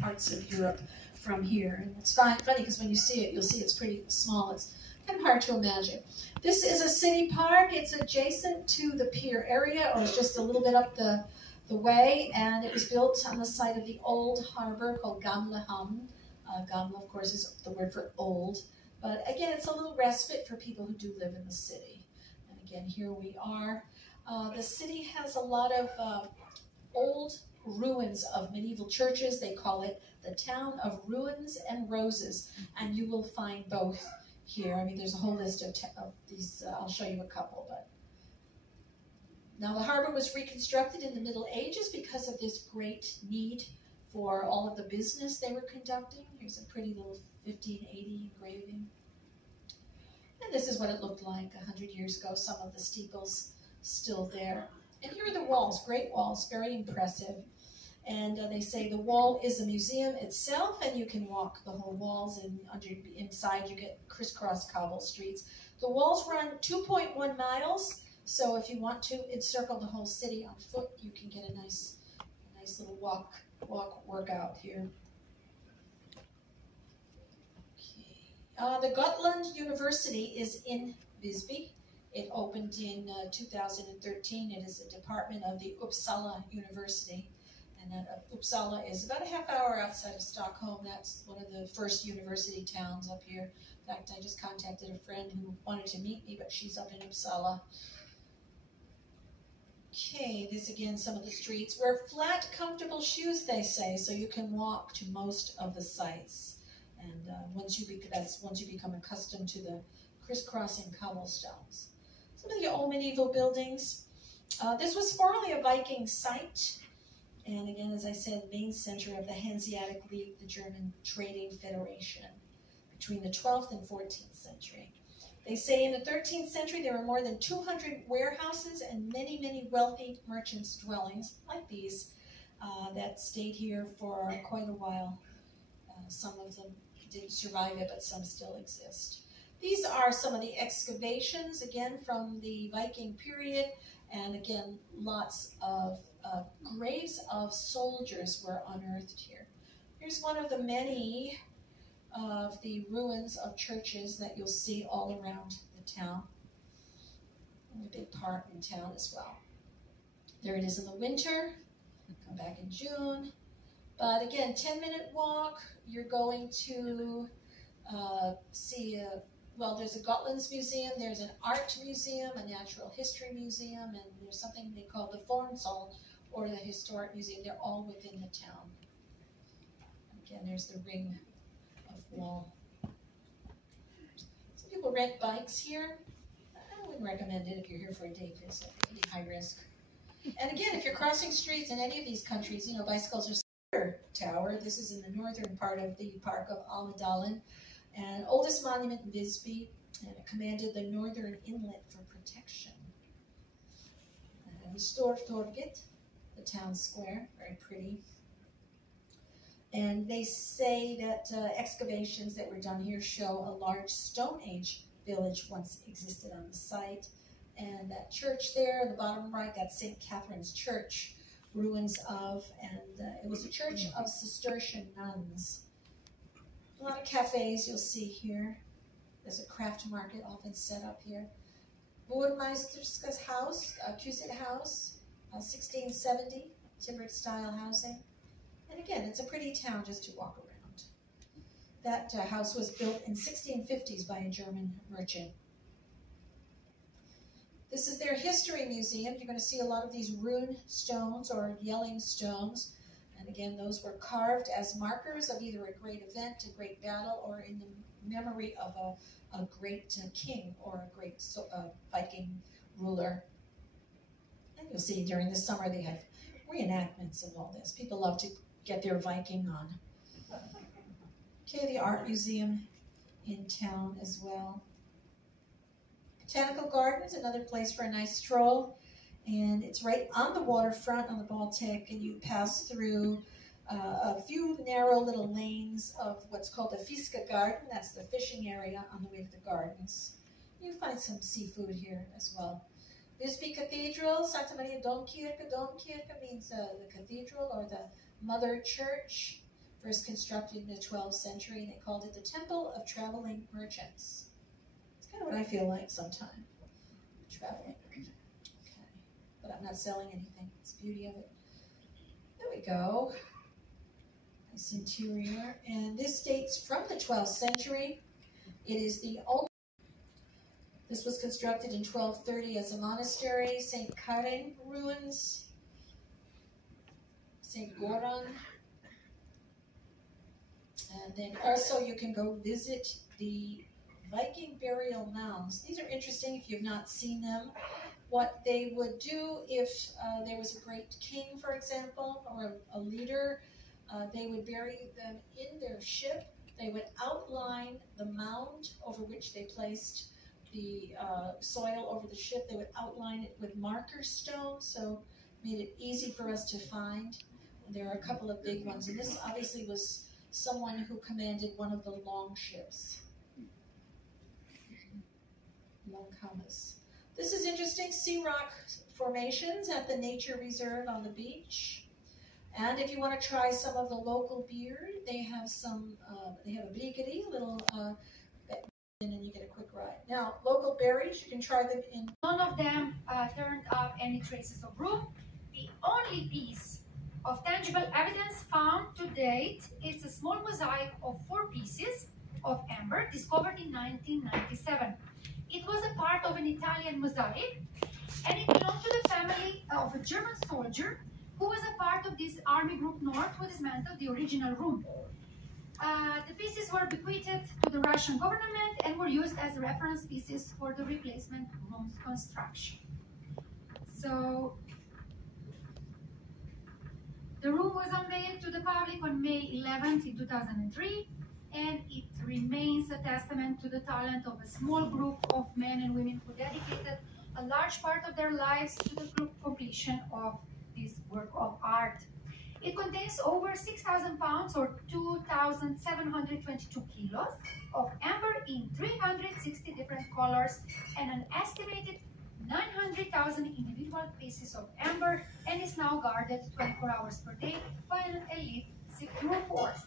parts of Europe from here. And it's funny because when you see it, you'll see it's pretty small. It's kind of hard to imagine. This is a city park. It's adjacent to the pier area, or it's just a little bit up the way, and it was built on the site of the old harbor called Gamla Hamn. Gamla, of course, is the word for old. But again, it's a little respite for people who do live in the city. And again, here we are. The city has a lot of old ruins of medieval churches. They call it the town of ruins and roses, and you will find both here. I mean, there's a whole list of these. I'll show you a couple. But now the harbor was reconstructed in the Middle Ages because of this great need for all of the business they were conducting. Here's a pretty little 1580 engraving. And this is what it looked like 100 years ago. Some of the steeples still there. And here are the walls, great walls, very impressive. And they say the wall is a museum itself, and you can walk the whole walls, and inside you get crisscross cobble streets. The walls run 2.1 miles, so if you want to encircle the whole city on foot, you can get a nice little workout here. Okay. The Gotland University is in Visby. It opened in 2013. It is a department of the Uppsala University. And Uppsala is about a half hour outside of Stockholm. That's one of the first university towns up here. In fact, I just contacted a friend who wanted to meet me, but she's up in Uppsala. Okay, this again, some of the streets. Wear flat, comfortable shoes, they say, so you can walk to most of the sites. And once you become accustomed to the crisscrossing cobblestones. Some of the old medieval buildings. This was formerly a Viking site. And again, as I said, main center of the Hanseatic League, the German trading federation, between the 12th and 14th century. They say in the 13th century there were more than 200 warehouses and many, many wealthy merchants' dwellings, like these, that stayed here for quite a while. Some of them didn't survive it, but some still exist. These are some of the excavations, again, from the Viking period, and again, lots of graves of soldiers were unearthed here. Here's one of the many of the ruins of churches that you'll see all around the town. And a big park in town as well. There it is in the winter. Come back in June. But again, 10-minute walk. You're going to see well, there's a Gotlands Museum, there's an art museum, a natural history museum, and there's something they call the Fornsal, or the Historic Museum. They're all within the town. Again, there's the ring of wall. Some people rent bikes here. I wouldn't recommend it if you're here for a day visit. Pretty high risk. And again, if you're crossing streets in any of these countries, you know, bicycles are tower. This is in the northern part of the park of Almedalen. And oldest monument in Visby, and it commanded the northern inlet for protection. The Stortorget, the town square, very pretty. And they say that excavations that were done here show a large Stone Age village once existed on the site. And that church there, the bottom right, that's St. Catherine's Church, ruins of, and it was a church of Cistercian nuns. A lot of cafes you'll see here. There's a craft market often set up here. Burmeisterska's house, Cusick House, 1670, timbered style housing. And again, it's a pretty town just to walk around. That house was built in 1650s by a German merchant. This is their history museum. You're going to see a lot of these rune stones or yelling stones. And again, those were carved as markers of either a great event, a great battle, or in the memory of a great king or a great Viking ruler. And you'll see during the summer they have reenactments of all this. People love to get their Viking on. Okay, the art museum in town as well. Botanical Gardens, another place for a nice stroll. And it's right on the waterfront on the Baltic, and you pass through a few narrow little lanes of what's called the Fiska Garden. That's the fishing area on the way to the gardens. You find some seafood here as well. Visby Cathedral, Santa Maria Domkirke. Domkirke means the cathedral or the mother church. first constructed in the 12th century, and they called it the Temple of Traveling Merchants. It's kind of what I feel like sometimes, traveling. Okay, but I'm not selling anything. It's the beauty of it. There we go. Nice interior, and this dates from the 12th century. It is the only. This was constructed in 1230 as a monastery. St. Karen ruins. St. Goran. And then also you can go visit the Viking burial mounds. These are interesting if you've not seen them. What they would do if there was a great king, for example, or a leader, they would bury them in their ship. They would outline the mound over which they placed the soil over the ship. They would outline it with marker stones, so made it easy for us to find. And there are a couple of big ones, and this obviously was someone who commanded one of the long ships. Long compass. This is interesting, sea rock formations at the nature reserve on the beach. And if you want to try some of the local beer, they have some, they have a biggery, a little, and you get a quick ride. Now, local berries, you can try them in. None of them turned up any traces of room. The only piece of tangible evidence found to date is a small mosaic of 4 pieces of amber discovered in 1997. It was a part of an Italian mosaic, and it belonged to the family of a German soldier who was a part of this Army Group North who dismantled the original room. The pieces were bequeathed to the Russian government and were used as reference pieces for the replacement room's construction. So, the room was unveiled to the public on May 11th in 2003, and it remains a testament to the talent of a small group of men and women who dedicated a large part of their lives to the completion of this work of art. It contains over 6,000 pounds or 2,722 kilos of amber in 360 different colors and an estimated 900,000 individual pieces of amber, and is now guarded 24 hours per day by an elite secure force.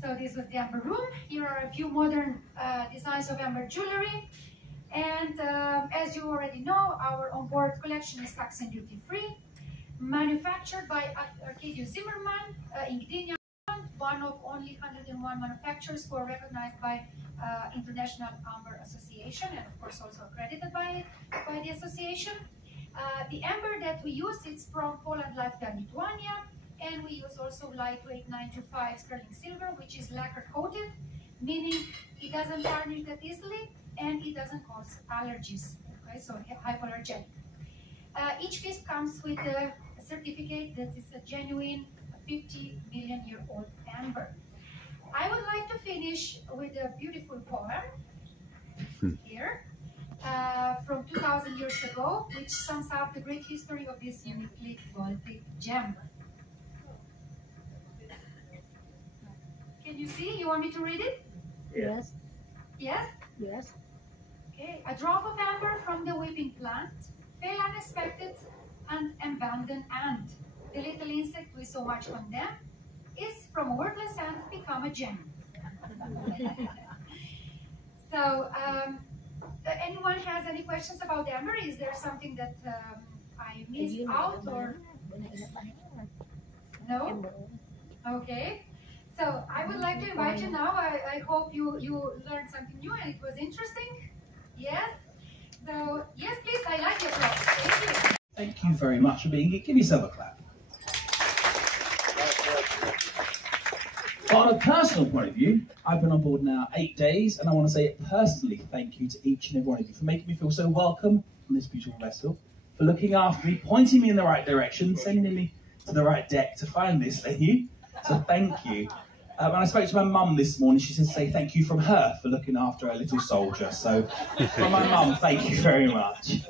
So this was the amber room. Here are a few modern designs of amber jewelry. And as you already know, our onboard collection is tax and duty free. Manufactured by Arcadio Zimmerman in Gdynia, one of only 101 manufacturers who are recognized by International Amber Association, and of course also accredited by the association. The amber that we use is from Poland, Latvia, and Lithuania, and we use also lightweight 925 sterling silver, which is lacquer coated, meaning it doesn't tarnish that easily and it doesn't cause allergies. Okay, so hypoallergenic. Each piece comes with a certificate that is a genuine 50-million-year-old amber. I would like to finish with a beautiful poem here from 2,000 years ago, which sums up the great history of this uniquely golden gem. Can you see? You want me to read it? Yes. Yes? Yes. Okay. A drop of amber from the weeping plant fell unexpected and abandoned ant. The little insect we so much condemn is from a worthless ant become a gem. So, anyone has any questions about amber? Is there something that I missed out or no? Okay. So I would like to invite you now. I hope you learned something new and it was interesting. Yes? So, yes, please, I like your applause. Thank you. Thank you very much for being here. Give yourself a clap. On a personal point of view, I've been on board now 8 days, and I want to say personally thank you to each and every one of you for making me feel so welcome on this beautiful vessel, for looking after me, pointing me in the right direction, sending me to the right deck to find this venue. So thank you. When I spoke to my mum this morning, she said to say thank you from her for looking after her little soldier. So from my mum, thank you very much.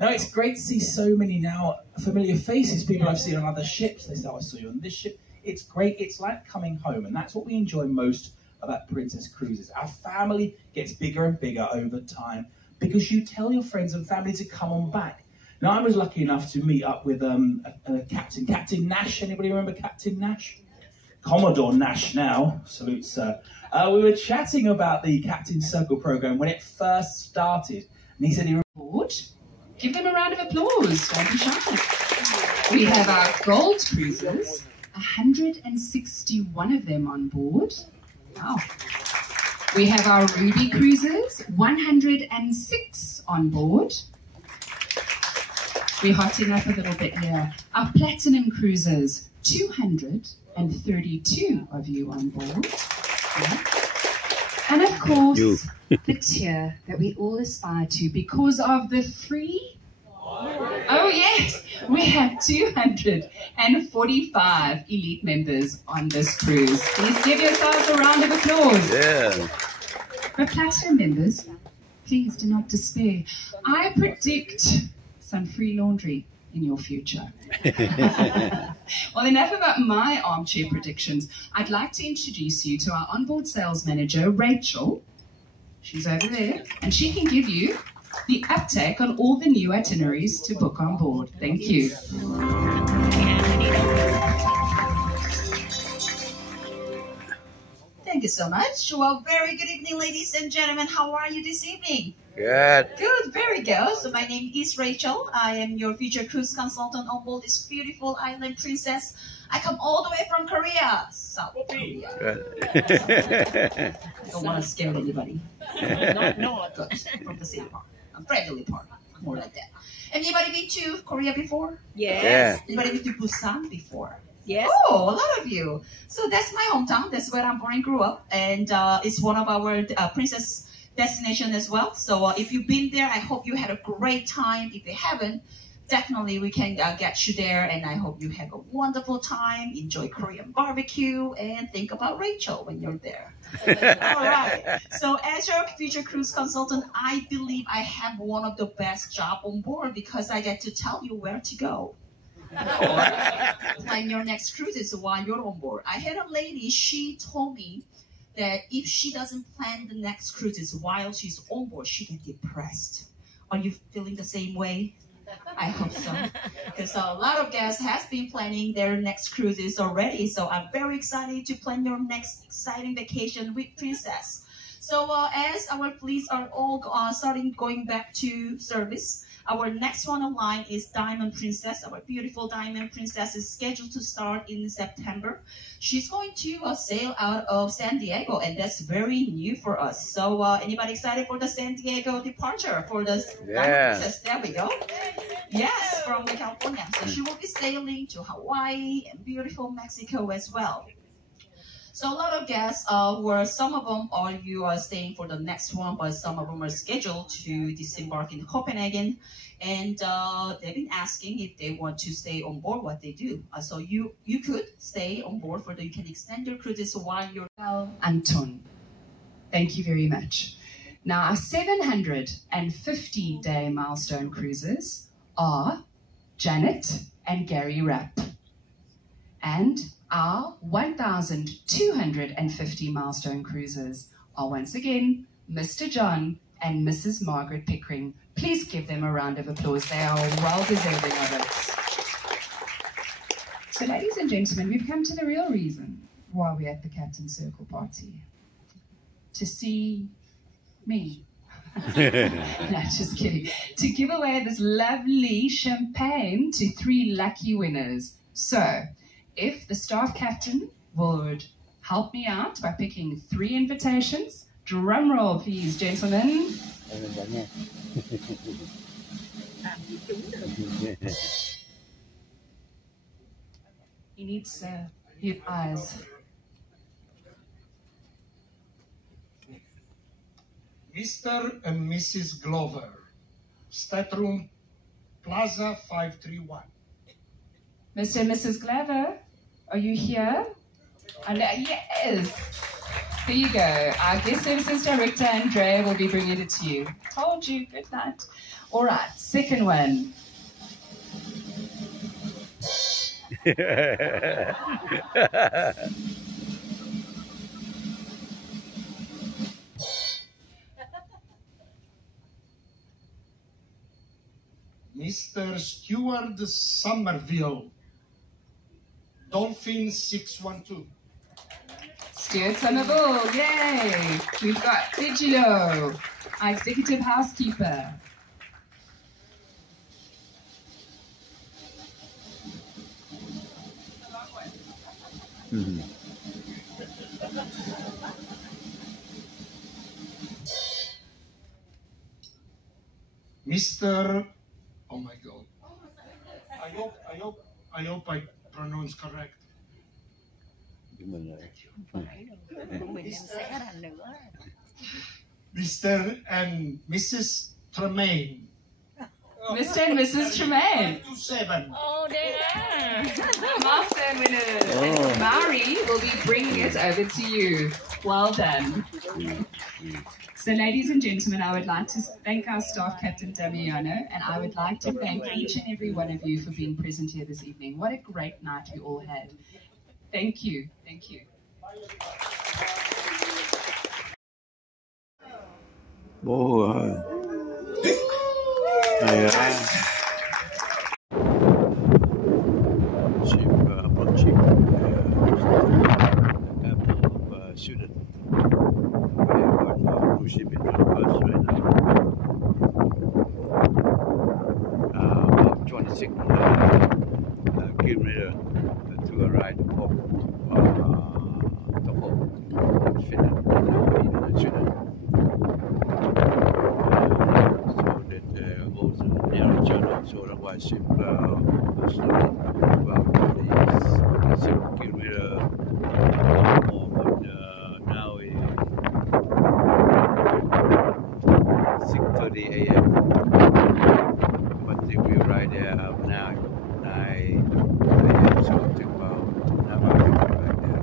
Now, it's great to see so many now familiar faces, people I've seen on other ships. They say, oh, I saw you on this ship. It's great. It's like coming home, and that's what we enjoy most about Princess Cruises. Our family gets bigger and bigger over time because you tell your friends and family to come on back. Now, I was lucky enough to meet up with a captain, Captain Nash. Anybody remember Captain Nash? Commodore Nash now. Salute, sir. We were chatting about the Captain Circle program when it first started. And he said he board. Give them a round of applause. Don't be shy. We have our gold cruisers, 161 of them on board. Wow. We have our ruby cruisers, 106 on board. We're hotting up a little bit here. Our platinum cruisers, 232 of you on board. Yeah. And of course, the tier that we all aspire to because of the free. Oh yes, we have 245 elite members on this cruise. Please give yourselves a round of applause. Yeah. For platinum members, please do not despair. I predict some free laundry in your future. Well, enough about my armchair predictions. I'd like to introduce you to our onboard sales manager, Rachel. She's over there, and she can give you the uptake on all the new itineraries to book on board. Thank you. Thank you so much. Well, very good evening, ladies and gentlemen. How are you this evening? Good. Good, very good. So my name is Rachel. I am your future cruise consultant on board this beautiful island princess. I come all the way from Korea, South Korea. Good. I don't want to scare anybody. No, good. From the same part. A friendly part, more like that. Anybody been to Korea before? Yes. Yeah. Anybody been to Busan before? Yes. Oh, a lot of you. So that's my hometown. That's where I'm born and grew up. And it's one of our princess destination as well. So if you've been there, I hope you had a great time. If you haven't, definitely we can get you there. And I hope you have a wonderful time. Enjoy Korean barbecue and think about Rachel when you're there. All right. So as your future cruise consultant, I believe I have one of the best jobs on board because I get to tell you where to go. Or plan your next cruises while you're on board. I had a lady, she told me that if she doesn't plan the next cruises while she's on board, she gets depressed. Are you feeling the same way? I hope so. Because a lot of guests have been planning their next cruises already. So I'm very excited to plan your next exciting vacation with Princess. So as our fleets are all starting going back to service, our next one in line is Diamond Princess. Our beautiful Diamond Princess is scheduled to start in September. She's going to sail out of San Diego, and that's very new for us. So anybody excited for the San Diego departure for the Diamond Princess? There we go. Yes, from California. So she will be sailing to Hawaii and beautiful Mexico as well. So a lot of guests were, some of them are staying for the next one, but some of them are scheduled to disembark in Copenhagen. And they've been asking if they want to stay on board, what they do. So you could stay on board you can extend your cruises while you're... Well, Anton, thank you very much. Now, our 750-day milestone cruises are Janet and Gary Rapp. And our 1,250 milestone cruises are once again Mr. John and Mrs. Margaret Pickering. Please give them a round of applause. They are well deserving of it. So ladies and gentlemen, we've come to the real reason why we're at the Captain Circle party. To see me. No, just kidding. To give away this lovely champagne to 3 lucky winners. So, if the staff captain would help me out by picking 3 invitations. Drum roll, please, gentlemen. He needs his eyes. Mr. and Mrs. Glover, stateroom Plaza 531. Mr. and Mrs. Glover, are you here? Yes. Here you go. Our guest services director, Andrea, will be bringing it to you. Told you. Good night. All right. Second one. Mr. Mr. Stuart Somerville, Dolphin 612. Stuart Somerville, yay! We've got Digilo, our executive housekeeper. Mr. Oh my God. I hope I pronounce correct. Mr. and Mrs. Tremaine. Mr. and Mrs. Tremaine. 27. Oh, there. Milestone winners. And Mari will be bringing it over to you. Well done. So, ladies and gentlemen, I would like to thank our staff, Captain Damiano, and I would like to thank each and every one of you for being present here this evening. What a great night we all had. Thank you. Thank you. Student. We have got our cruise ship in front of us right now. About 26 kilometers to arrive at Stockholm, Finland, in Sweden. So that was a narrow journey, so that's why ship was slowly about 26 kilometers more, but now it's 6:30 a.m. But if we ride there now 9 a.m. so it took about an hour to ride there.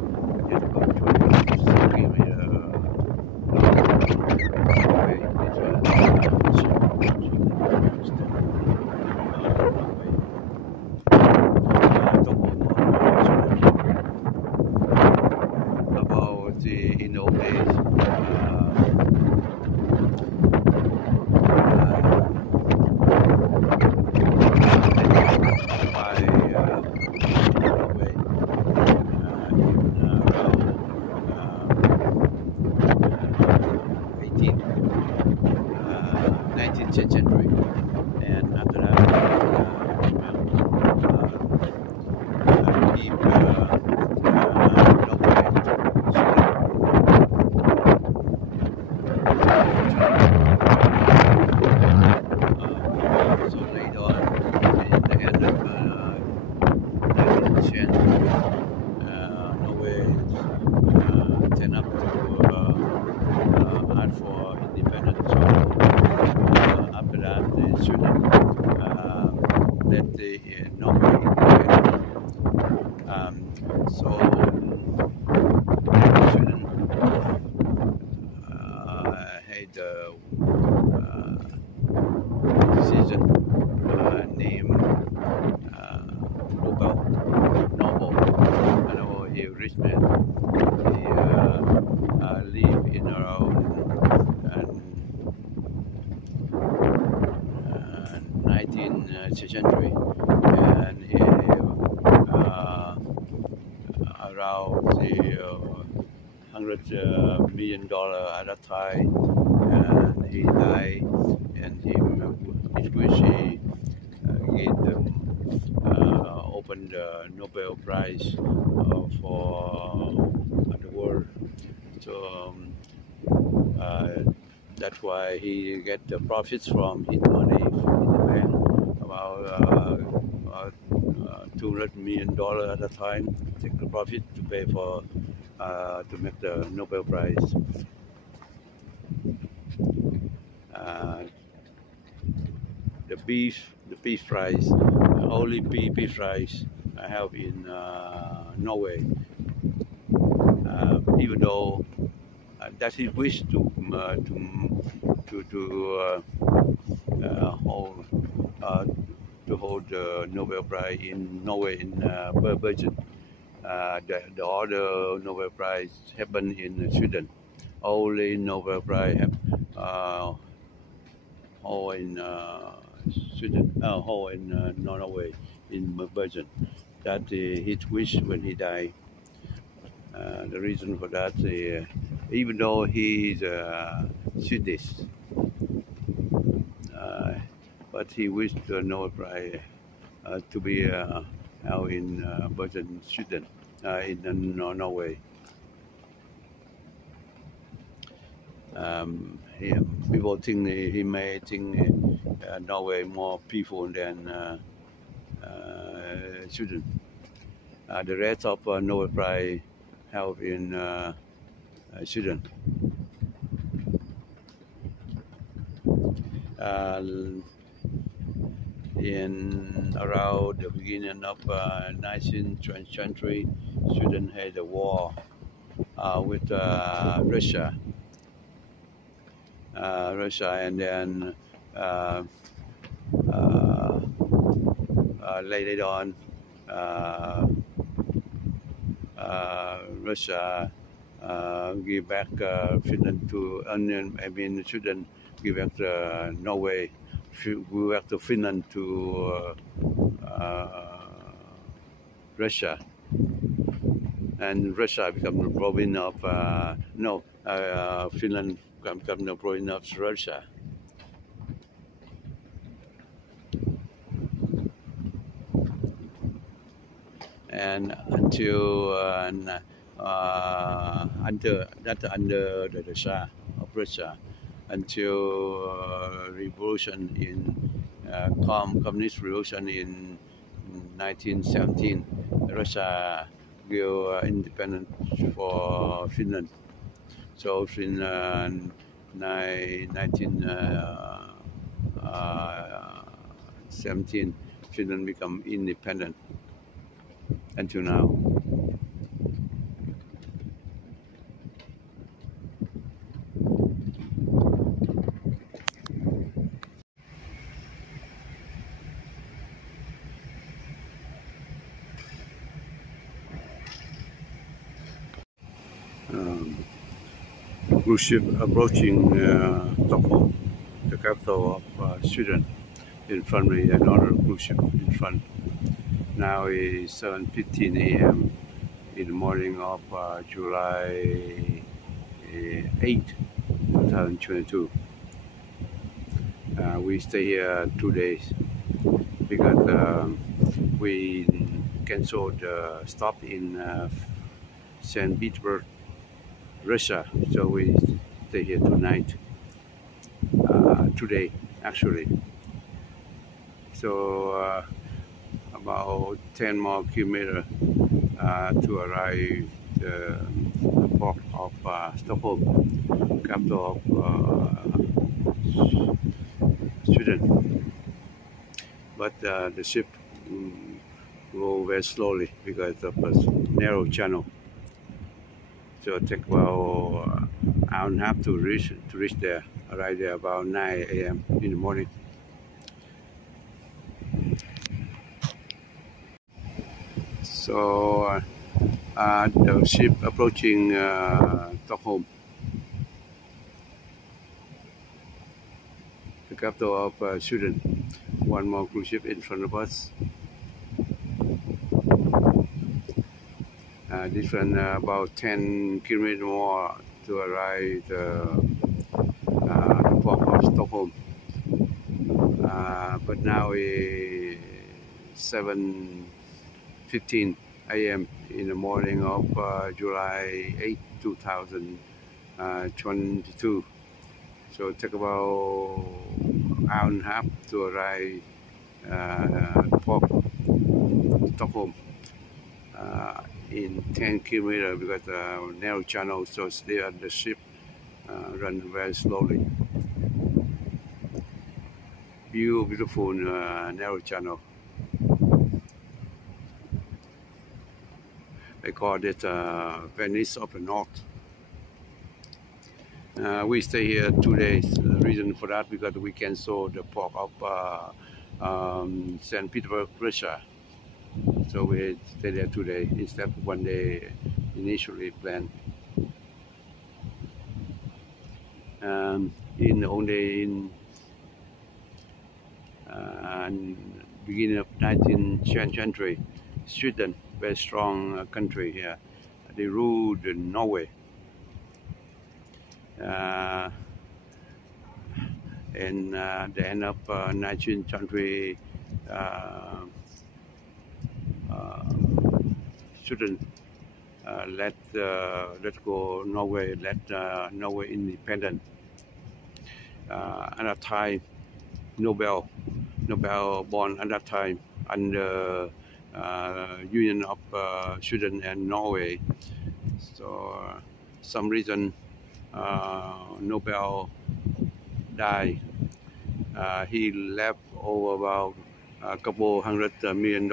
It's about 26 kilometers away. About in the old days, in 19th century, and after that, keep so later on, in the end of 19th century, Norway turned up to ask for independence. So after that, Sweden let the Norway independent. So Sweden had a decision named Noble, and he rich man. He live in around 19th century, and he around the $100 million at that time, and he died, and his wish he gave them opened the Nobel Prize for the world. So that's why he get the profits from his money in the bank, about $200 million at a time. Take the profit to pay for to make the Nobel Prize. The peace prize, only peace prize I have in Norway. Even though that's his wish to hold the Nobel Prize in Norway in Bergen. The other Nobel Prize happened in Sweden. Only Nobel Prize have all in Sweden. Sweden, hole in Norway, in Bergen. That his wish when he died. The reason for that, even though he's Swedish, but he wished Nobel Prize to be out in Bergen, Sweden, in Norway. People think he may think Norway more peaceful than Sweden. The rest of Nobel Prize held in Sweden. In around the beginning of 19th century, Sweden had a war with Russia. And then later on, Russia give back Finland to Sweden give back Norway, give back to Finland to Russia, and Russia become the province of Finland become the province of Russia. And until under the Shah of Russia, until revolution in communist revolution in 1917, Russia gave independence for Finland. So in 1917, Finland become independent until now. Cruise ship approaching Stockholm, the capital of Sweden. In front of me, another cruise ship in front. Now is 7:15 a.m. in the morning of July 8, 2022. We stay here 2 days because we canceled the stop in St. Petersburg, Russia. So we stay here tonight, today actually. So about 10 more kilometers to arrive the port of Stockholm, capital of Sweden. But the ship go very slowly because of a narrow channel. So it takes about an hour and a half to reach there. Arrive there about 9 a.m. in the morning. So the ship approaching Stockholm, the capital of Sweden. One more cruise ship in front of us. This one about 10 kilometers more to arrive the port of Stockholm. But now it's 7:15 a.m. in the morning of July 8, 2022. So it took about an hour and a half to arrive port Stockholm. In 10 kilometers because narrow channel, so still the ship run very slowly. Beautiful narrow channel. They call it Venice of the North. We stay here 2 days. The reason for that because we cancel the port of St. Petersburg, Russia. So we stay there 2 days instead of 1 day initially planned. and beginning of 19th century. Sweden, very strong country here. They ruled Norway. In the end of 19th century, Sweden let go Norway, let Norway independent. At that time, Nobel born at that time under Union of Sweden and Norway. So some reason Nobel died. He left over about a couple $100 million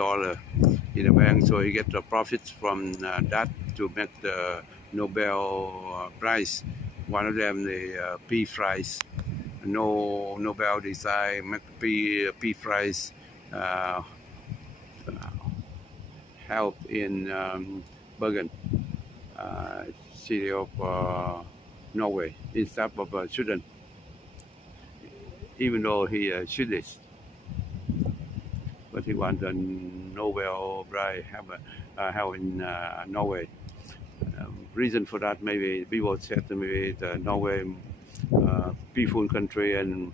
in the bank, so he get the profits from that to make the Nobel Prize. One of them, the Peace Prize. Nobel decided make Peace Prize held in Bergen, city of Norway, instead of Sweden. Even though he is Swedish, but he wants the Nobel Prize held in Norway. Reason for that, maybe people said maybe the Norway peaceful country and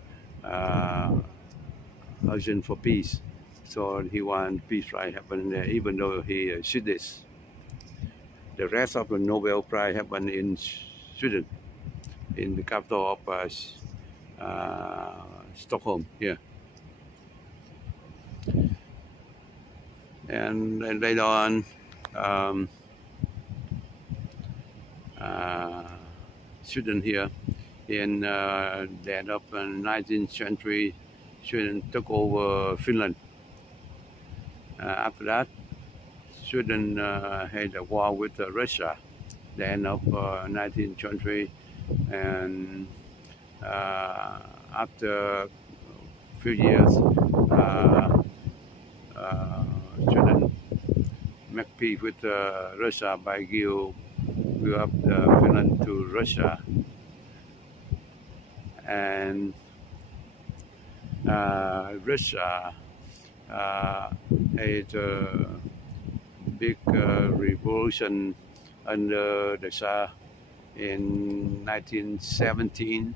urgent for peace, so he wants peace prize happen there, even though he is Swedish. The rest of the Nobel Prize happened in Sweden, in the capital of Stockholm here. And later on, Sweden here, in the end of the 19th century, Sweden took over Finland. After that, Sweden had a war with Russia, the end of 19th century, and after a few years, Sweden make peace with Russia by give up Finland to Russia, and Russia had a big revolution under the Tsar in 1917.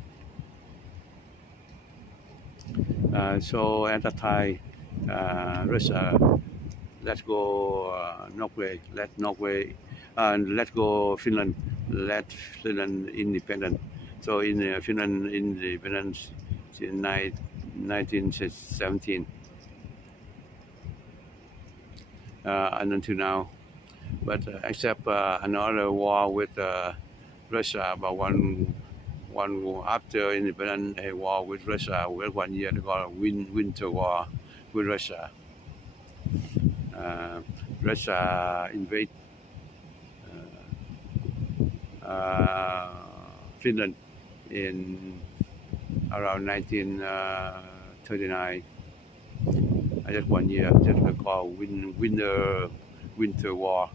So at that time, Russia let go Norway, let go Finland, let Finland independent. So in Finland independence in 1917 and until now. But except another war with Russia, about one war after independence, a war with Russia, with 1 year ago, winter war with Russia. Russia invade Finland in around 1939. Just 1 year, just called winter war.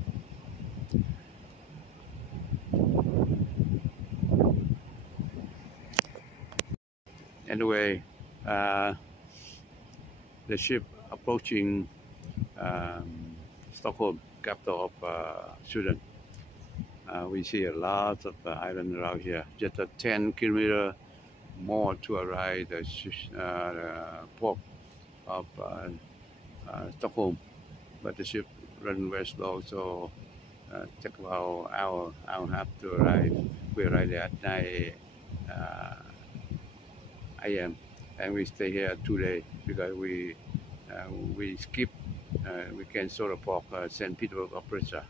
Anyway, the ship approaching Stockholm, capital of Sweden. We see a lot of islands around here. Just 10 kilometers more to arrive the port of Stockholm, but the ship runs very slow, so take about an hour and a half to arrive. We arrived there at 9 a.m. and we stay here 2 days because we skip we can sort of park St. Petersburg of Russia.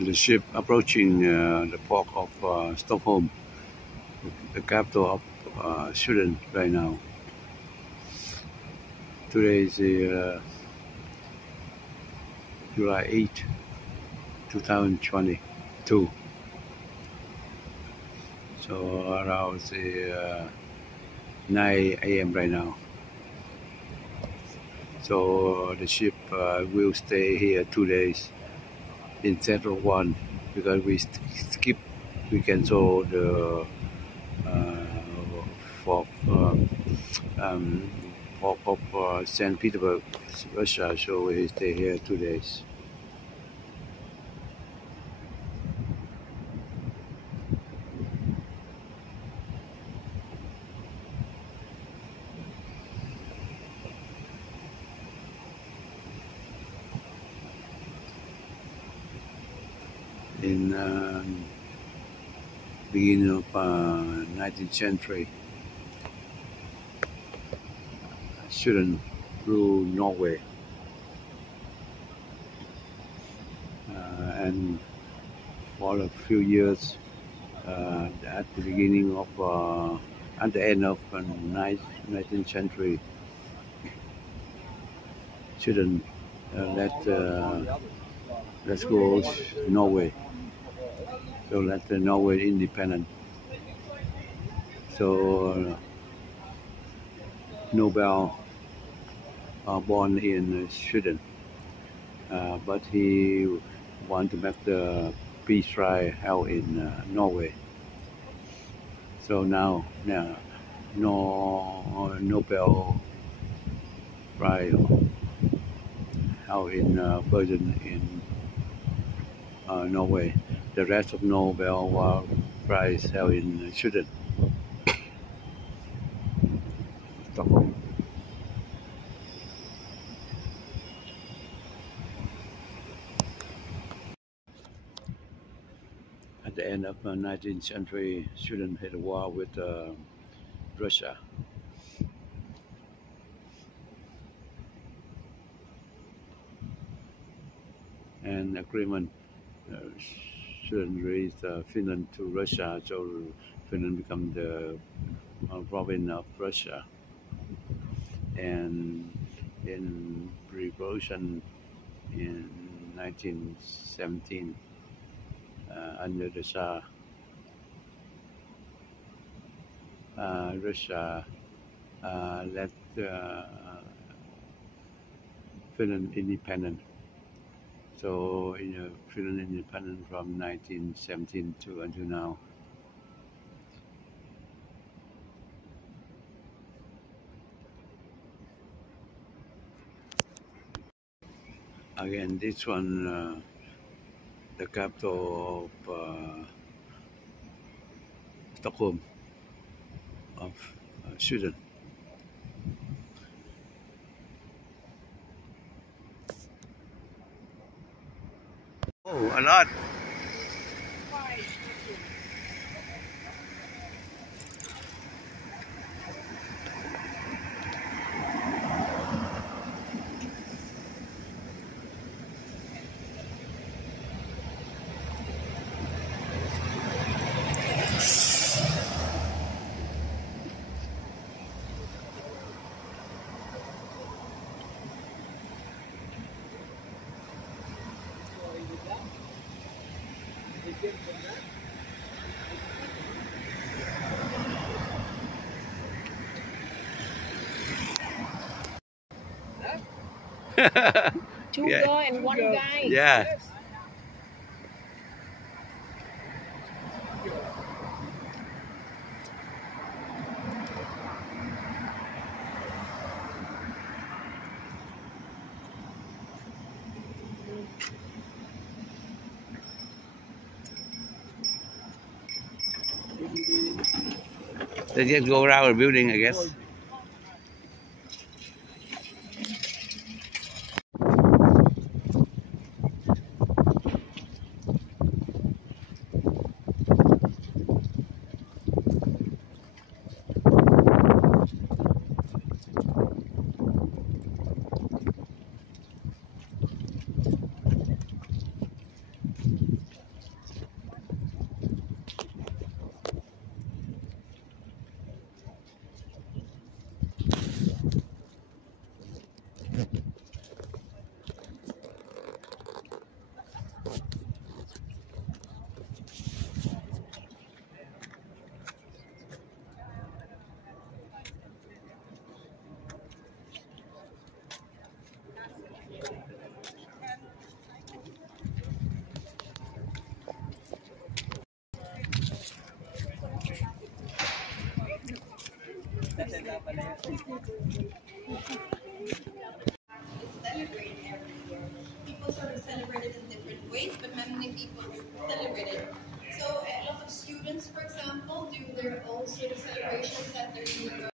The ship approaching the port of Stockholm, the capital of Sweden right now. Today is July 8, 2022. So around 9 a.m. right now. So the ship will stay here 2 days instead of one, because we cancel the for of St. Petersburg, Russia. So we stay here 2 days. In beginning of 19th century, Sweden ruled Norway, and for a few years at the beginning of at the end of 19th century, Sweden let's go Norway. So let Norway independent. So Nobel born in Sweden, but he want to make the peace trial held in Norway. So now Nobel Prize held in Bergen in Norway. The rest of Nobel Prize held in Sweden, Stockholm. At the end of the 19th century, Sweden had a war with Russia. And agreement, Sweden raised Finland to Russia, so Finland became the province of Russia. And in revolution in 1917, under the Tsar, Russia let Finland independent. So Finland independent from 1917 to until now. Again, this one, the capital of Stockholm of Sweden. Oh, a lot. Two girls and one guy. Yeah. They just go around the building, I guess. Celebrate every year. People sort of celebrate it in different ways, but many people celebrate it. So a lot of students, for example, do their own sort of celebrations at their university.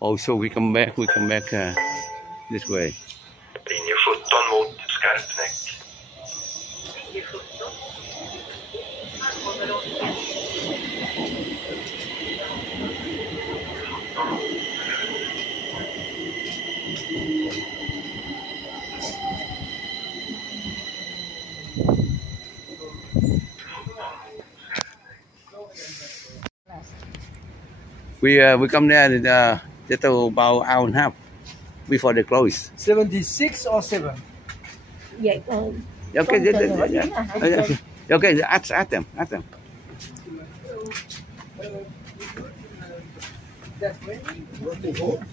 Also, we come back this way. Linje 17 mot Skarpnäck. We come there just about hour and a half before they close. 76 or 7? Vậy Okay, yeah. okay, ask them.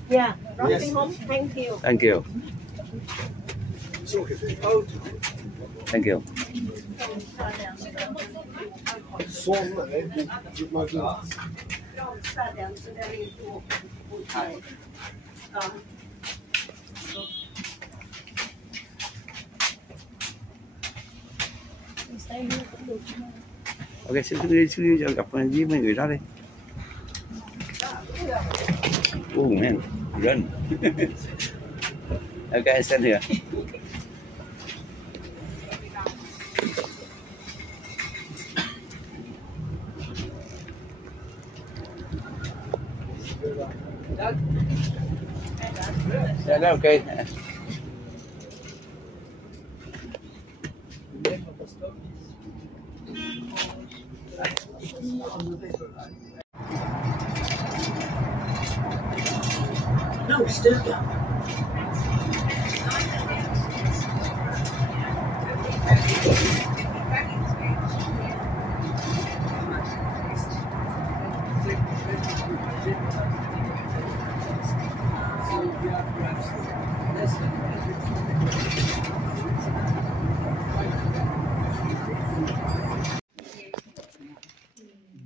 Yeah, rocking home. Thank you. Thank you. Thank you. Ok, xin đi gặp với mấy người đó đi. Oh man, run. Okay, stand here. Yeah, that's okay. No, still.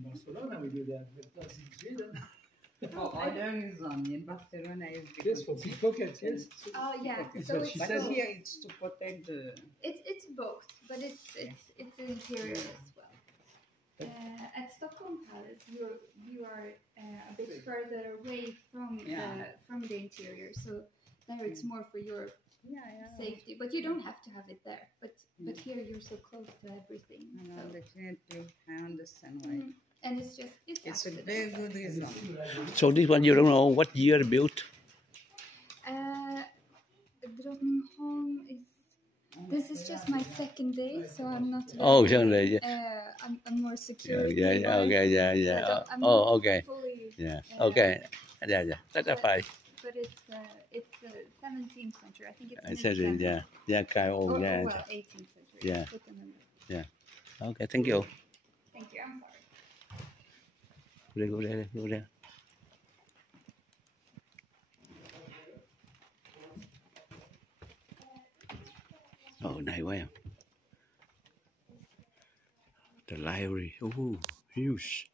Barcelona we do that, but that's in Sweden. In Barcelona is Yes, for pickpockets, yes. Oh yeah. That's So what she it's said. both. here it's to protect the. It's both, but it's an interior as well. At Stockholm Palace, you are a bit further away from the interior, so there it's more for your safety. But you don't have to have it there. But here you're so close to everything. No, So. definitely, I understand why. And it's It's a very good reason. So this one you don't know what year built? Drottningholm is. This is just my second day, so I'm not. Oh, second day, yeah. I'm more secure. Yeah, okay, yeah. So I'm Oh, not okay. fully, Yeah, okay. Yeah. That's fine. But it's the 17th century. I think it's. I said it, yeah. Yeah, okay, Oh, yeah. well, 18th century. Yeah. Put them in. Yeah. Okay, thank you. Thank you. I'm sorry. Go there. Oh, nice way. The library. Oh, huge.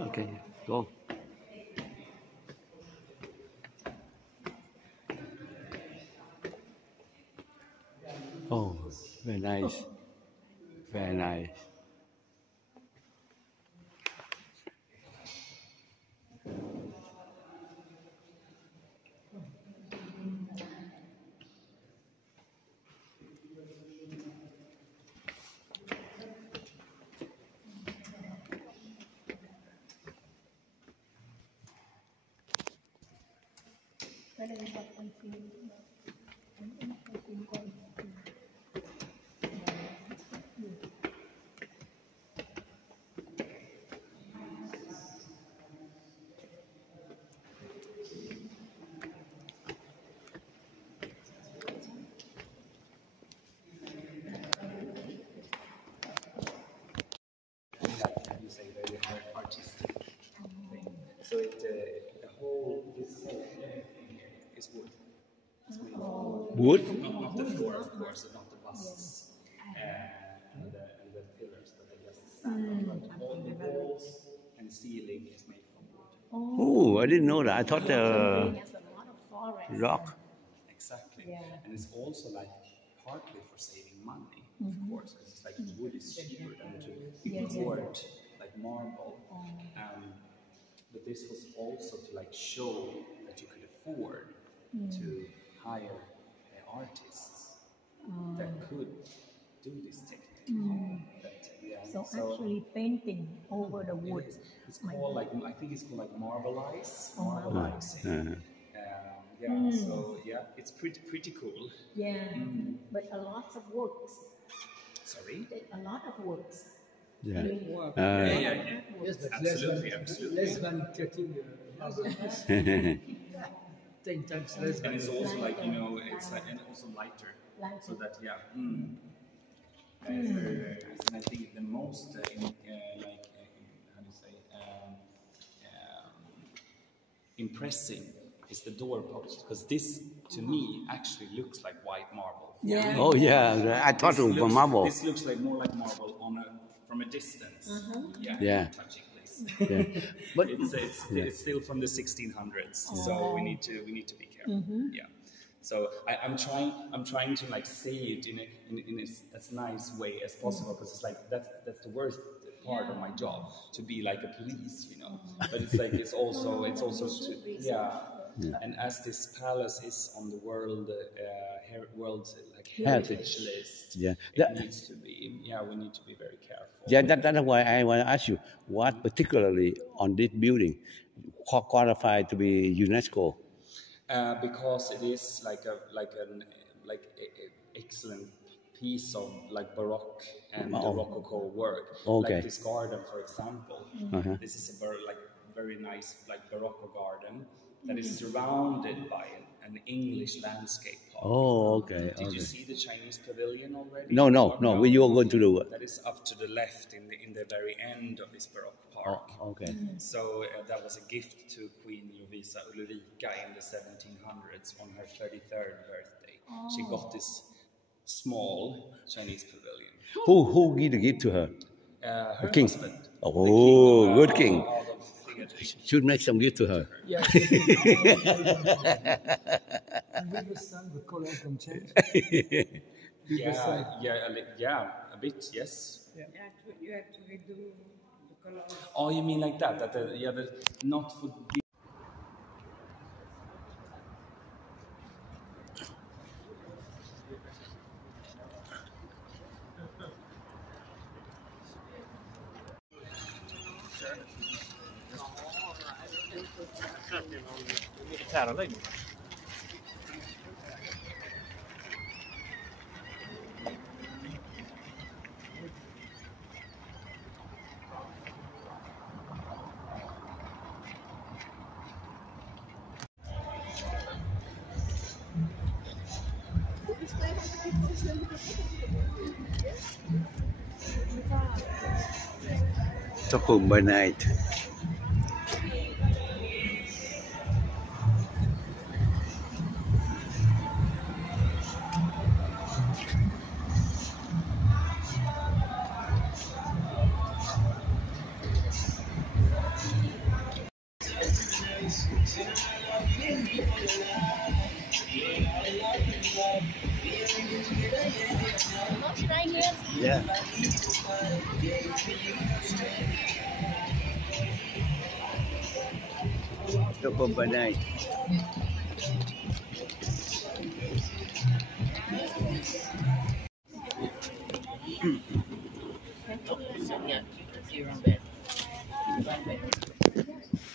Okay, go. Oh, very nice. Very nice. You say very artistic thing. So the whole this everything here is wood. It's made of Wood? Not the floor, of course, not the busts and the pillars that they just stand on. But all the walls and ceiling is made from wood. Oh, I didn't know that. I thought rock. Exactly. And it's also like partly for saving money, of course, because it's like wood is cheaper than to import like marble. But this was also to like show that you could afford to hire artists that could do this technique. So actually painting over the wood. It's called like, I think it's called like marbleizing. So it's pretty cool. Yeah, but a lot of works. Sorry? A lot of works. Yeah. Yes, but Absolutely. less than 13 10 times less. And it's also like, you know, it's like, and also lighter. So that, it's very, very nice. And I think the most, how do you say, impressive is the doorpost, because this, to me, actually looks like white marble. Yeah. Oh yeah, I thought it was marble. This looks like more like marble from a distance. Yeah. Touching place. Yeah. But it's still from the 1600s, so we need to be careful. Yeah. So I'm trying to like say it in as nice way as possible, because it's like that's the worst part of my job, to be like a police, you know. But it's like it's also and as this palace is on the world heritage list, it needs to be we need to be very careful. Yeah, that's why I want to ask you, what particularly on this building qualified to be UNESCO? Because it is like an excellent piece of like Baroque and Rococo work. Okay. Like this garden, for example. This is a very nice like Baroque garden that is surrounded by an English landscape park. Oh, okay. Did you see the Chinese pavilion already? No. We are going to do it. That is up to the left in the very end of this Baroque park. Oh, okay. So that was a gift to Queen Ulrika in the 1700s on her 33rd birthday. She got this small Chinese pavilion. Who gave the gift to her? Her king. Husband. Oh, good king. Should make some gift to her. Yeah. And with the sun, the color can change. A bit, yes. You have to redo the colors. Oh, you mean like that? Not for. Stockholm by night. Yeah. Stockholm by night.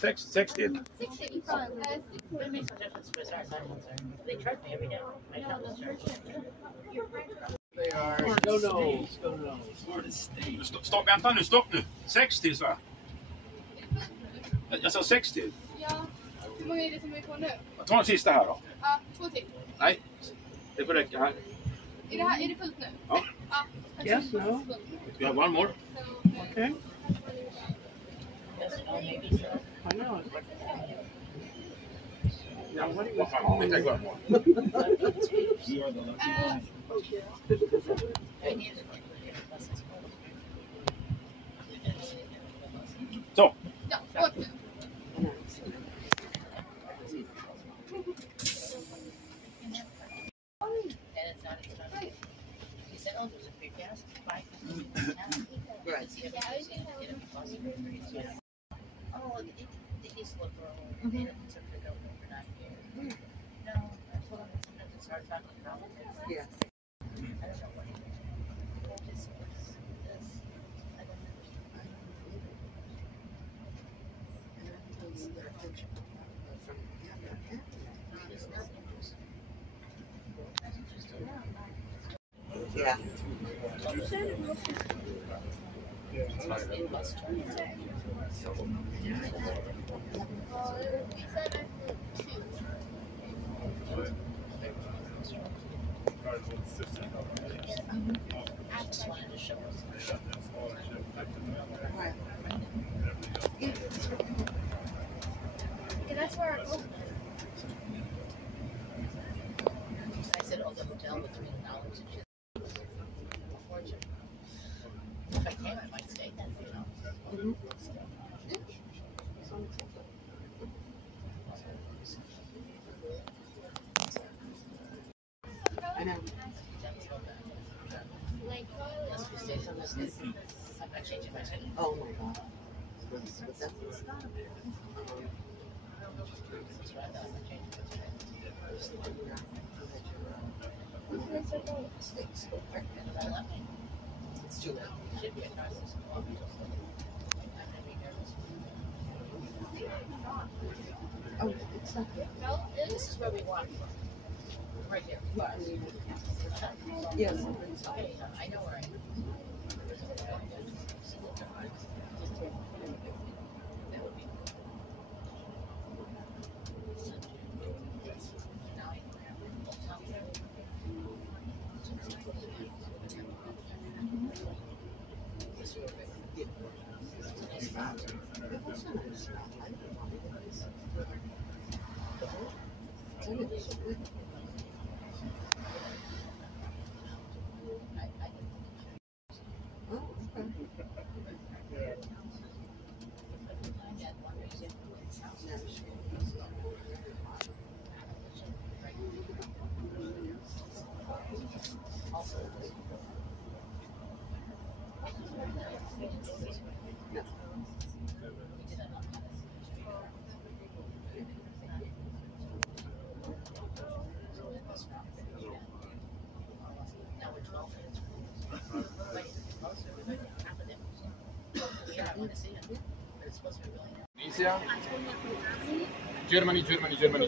Text it. They charge me every day. They are. No. Stopp, vänta nu, stopp nu. 6 till, så. Jag sa 6 till. Ja. Hur många är det som är kvar nu? Ta den sista här då. Ja, 2 till. Nej, det får räcka här. Är det fullt nu? Ja. Yes, no. We have one more. Okay. I know. Ja, vad fan, vi kan gå more. Så. Ja, åt nu. Oh, it is what we're they don't consider it overnight here. No, I told them sometimes it's hard talking politics. Yeah. I don't know what it is. I don't Yeah. That's where I go. I said, oh, the hotel with $3 and shit. Fortune. If I came, I might stay then, you know. I know. Unless we stay on this day. I'm not changing my schedule. Oh my God. What's that? That's what I thought. I'm not changing my schedule. It's too late. Should be a crisis. I'm gonna be nervous. Oh, it's not good. This is where we walk from. Right here. Yes. Okay, I know where I am. That would be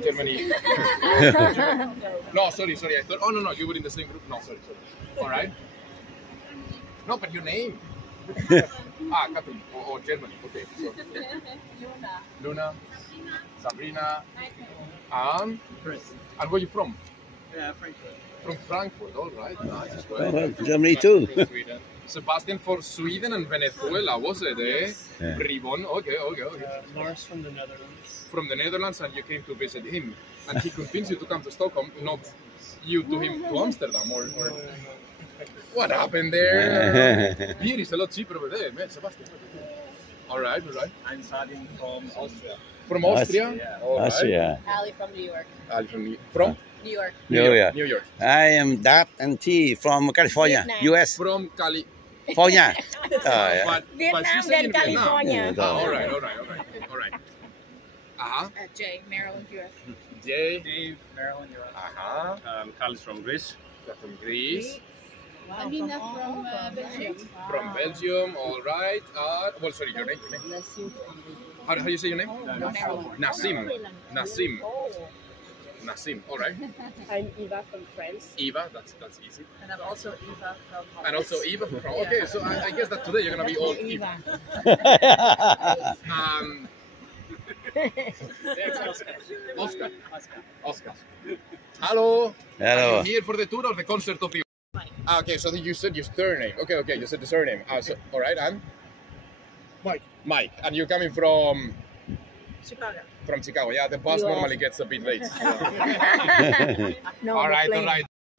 Germany. No, sorry. I thought, oh, no, you were in the same group. No, sorry. All right. No, but your name. Catherine. Oh, Germany. Okay. So, Luna. Sabrina. And Chris. And where are you from? Yeah, Frankfurt. From Frankfurt. All right. Nice as Well, well. Germany too. Sebastian for Sweden and Venezuela, was it? Eh? Yeah. Ribon. Okay. Mars from the Netherlands. From the Netherlands, and you came to visit him, and he convinced you to come to Stockholm, not you to him to Amsterdam, or what happened there? Beer is a lot cheaper over there, man, Sebastian. All right. I'm Sadim from Austria. From Austria? Yeah. All right. Austria. Ali from New York. Ali from New York. New York. I am Dat and T from California, Vietnam. US. From Cali. California. Yeah. But she's Vietnam, in then California. Yeah. All right. Jay, Maryland, US. Jay. Dave, Maryland, Uh-huh. Carl is from Greece. From Greece. Wow, Alina from Belgium. From Belgium, all right. Well, sorry, your name. Bless you. How do you say your name? Nassim. Nassim. Oh. Nassim. All right. I'm Eva from France. Eva, that's easy. And I'm also Eva from Holland. And also Eva from France. Okay, so I guess that today you're gonna be all Eva. Oscar. Oscar. Hello. Hello. Are you here for the tour or the concert of the? Okay, so you said your surname. Okay, you said the surname. So, all right, and Mike. Mike, and you're coming from Chicago. From Chicago. Yeah, the bus normally gets a bit late. No, all right.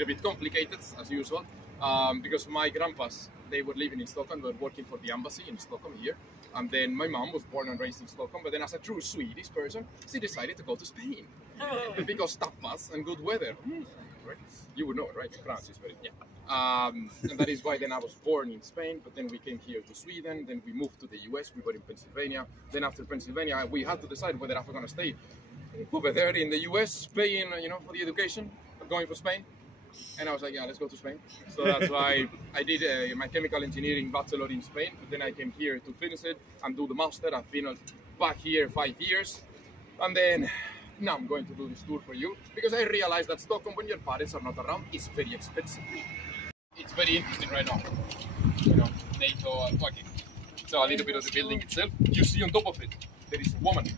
A bit complicated as usual, because my grandpas, they were living in Stockholm, were working for the embassy in Stockholm here, and then my mom was born and raised in Stockholm, but then as a true Swedish person, she decided to go to Spain because tapas and good weather. Right? You would know it, right? France is very and that is why then I was born in Spain, but then we came here to Sweden, then we moved to the US, we were in Pennsylvania, then after Pennsylvania we had to decide whether I was going to stay over there in the US, paying for the education, going for Spain. And I was like, yeah, let's go to Spain. So that's why I did my chemical engineering bachelor in Spain. But then I came here to finish it and do the master. I've been back here 5 years. And then now I'm going to do this tour for you. Because I realized that Stockholm, when your parents are not around, is very expensive. It's very interesting right now. NATO parking. So a little bit of the building itself. You see on top of it, there is a woman.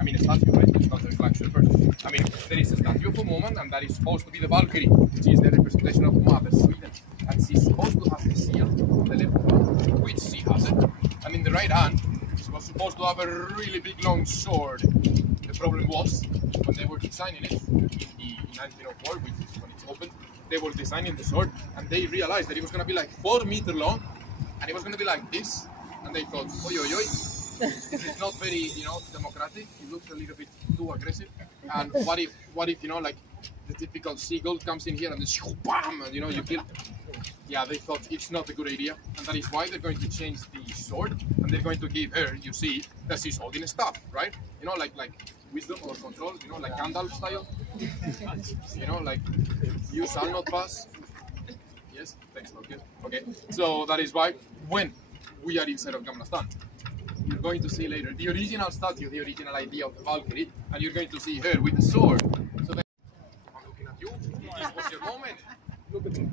I mean, a statue, right? It's not an actual person. I mean, there is a statue of a woman, and that is supposed to be the Valkyrie, which is the representation of Mother Sweden. And she's supposed to have the seal on the left hand, which she hasn't. And in the right hand, she was supposed to have a really big long sword. The problem was, when they were designing it in 1904, which is when it's opened, they were designing the sword, and they realized that it was going to be like 4 meters long, and it was going to be like this. And they thought, oi, oi, oi. It's not very, democratic. It looks a little bit too aggressive. And what if, like the typical seagull comes in here and just bam, and you kill. Yeah, they thought it's not a good idea, and that is why they're going to change the sword, and they're going to give her, you see, that she's holding a staff, right? Like wisdom or control, like Gandalf style. Like you shall not pass. Yes, thanks, okay. So that is why when we are inside of Gamla, you're going to see later the original statue, the original idea of the Valkyrie, and you're going to see her with the sword. So then, I'm looking at you. This was your moment. Look at me.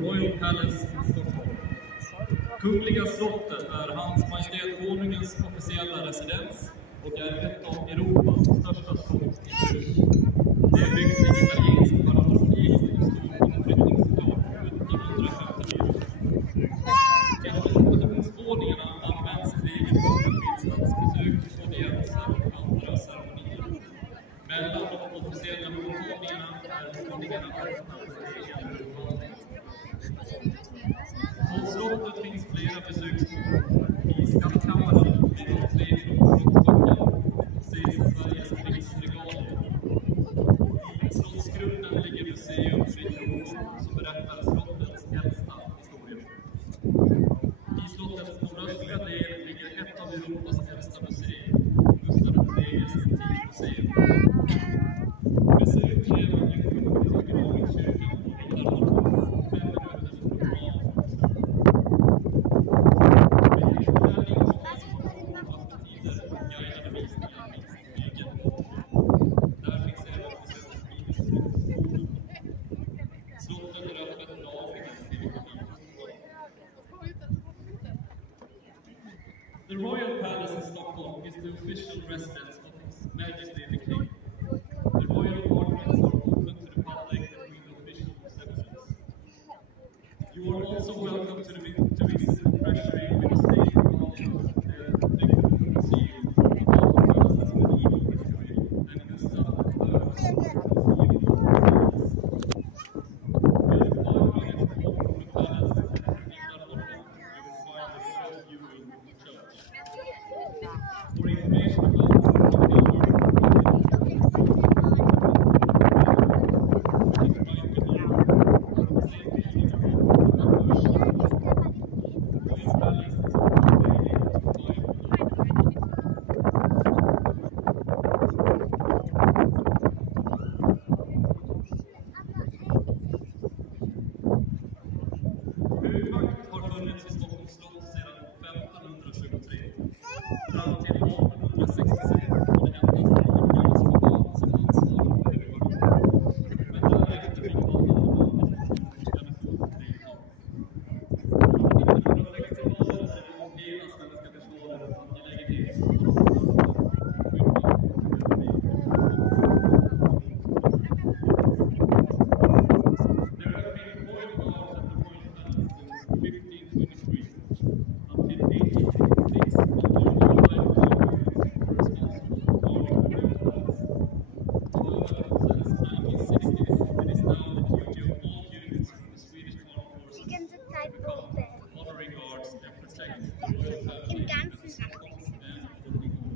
Royal Palace i Stockholm. Kungliga slottet är Hans Majestät Konungens officiella residens och är ett av Europas största slott i bruk. Det är byggt i italiensk barockstil och stod inflyttningsklart ut 1954. Representationsvåningarna används regelbundet vid statsbesök, audienser och andra ceremonier. Mellan är tidningarna öppna för egen bemanning. På slottet finns flera besöksmål. I skattkammaren vid de 3 Slottsbacken ses Sveriges riksregalier. I Slottsgrunden ligger museum Fritiof som berättar slottets äldsta historia. I slottets nordöstra del ligger ett av Europas äldsta museer, Gustav III:s antikmuseum. Besök även den kungliga begravningskyrkan på Riddarholmen, 5 minuters promenad. The Royal Palace in Stockholm is the official residence of His Majesty the King. The royal apartments are open to the public between the official receptions. You are also welcome to visit the treasury with the state guardian, the museum, the palace's medieval history, and Gustav III's museum. Just 5 minutes walk from the palace at Riddarholmen, you will find the first viewing of the church. For information about Huvudvakt har funnits i Stockholms slott sedan 1523. Fram till 1866 var det endast rikarnas förband som ansvarade för huvudvakten. Men därefter fick alla garnisonen delta. Under 1960-talet är det hela svenska försvarets angelägenhet som There have been royal guards at the Royal Palace since 1523. Until 1866, only wildlife guardians were responsible for guarding the Royal Palace. However, since 1960s, it is now the duty of all units from the Swedish Armed Forces to become honorary guards and protect the Royal Family in Stockholm and the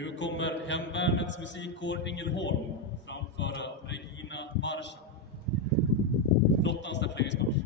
Nu kommer Hemvärnets musikkår Ängelholm framföra Regina-marschen. Flottans defileringsmarsch.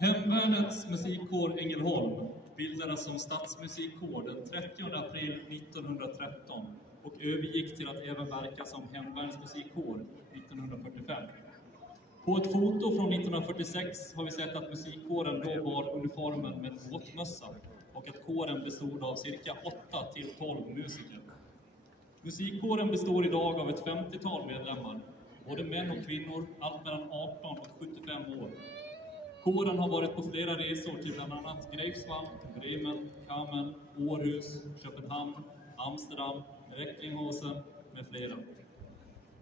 Hemvärnets musikkår Ängelholm bildades som stadsmusikkår den 30 april 1913 och övergick till att även verka som hemvärnsmusikkår 1945. På ett foto från 1946 har vi sett att musikkåren då var uniformen med båtmössa och att kåren bestod av cirka 8 till 12 musiker. Musikkåren består idag av ett 50-tal medlemmar, både män och kvinnor, allt mellan 18 och 75 år. Kåren har varit på flera resor till bland annat Greifswald, Bremen, Kamen, Århus, Köpenhamn, Amsterdam, Recklinghausen med flera.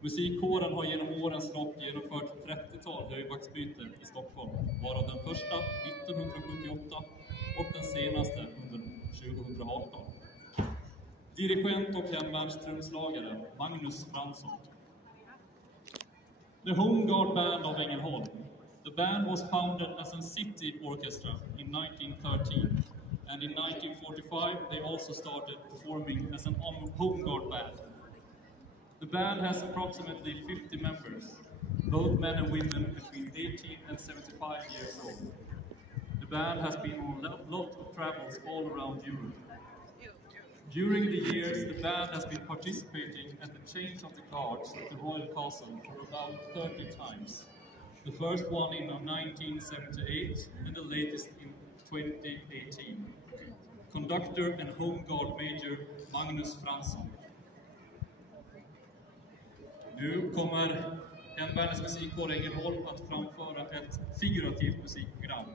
Musikkåren har genom årens lopp genomfört 30-tal högvaktsbyten i Stockholm, varav den första 1978 och den senaste under 2018. Dirigent och hemvärnstrumslagare Magnus Fransson. The Home Guard Band of Ängelholm. The band was founded as a city orchestra in 1913, and in 1945 they also started performing as an home guard band. The band has approximately 50 members, both men and women between 18 and 75 years old. The band has been on a lot of travels all around Europe. During the years, the band has been participating at the change of the guards at the Royal Castle for about 30 times. The first one in 1978 and the latest in 2018. Conductor and Home Guard Major Magnus Fransson. Nu kommer Hemvärnets musikkår Ängelholm att framföra ett figurativt musikprogram.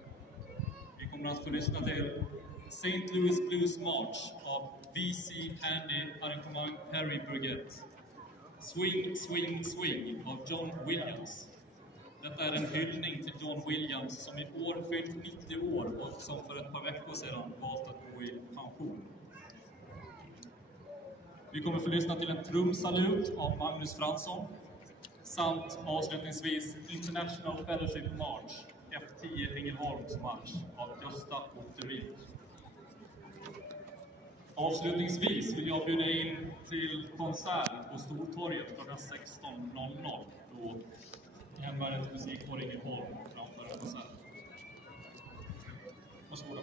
Vi kommer att få lyssna till St. Louis Blues March av V.C. Handy arrangemang Harry Burgett. Swing, Swing, Swing av John Williams. Detta är en hyllning till John Williams som i år fyllt 90 år och som för ett par veckor sedan valt att gå i pension. Vi kommer få lyssna till en trumsalut av Magnus Fransson samt avslutningsvis International Fellowship March, F10 Ängelholms marsch av Gösta Ottervik. Avslutningsvis vill jag bjuda in till konsert på Stortorget klockan 16.00 då Hemvärnets musikkår Ängelholm framför en konsert. Varsågoda.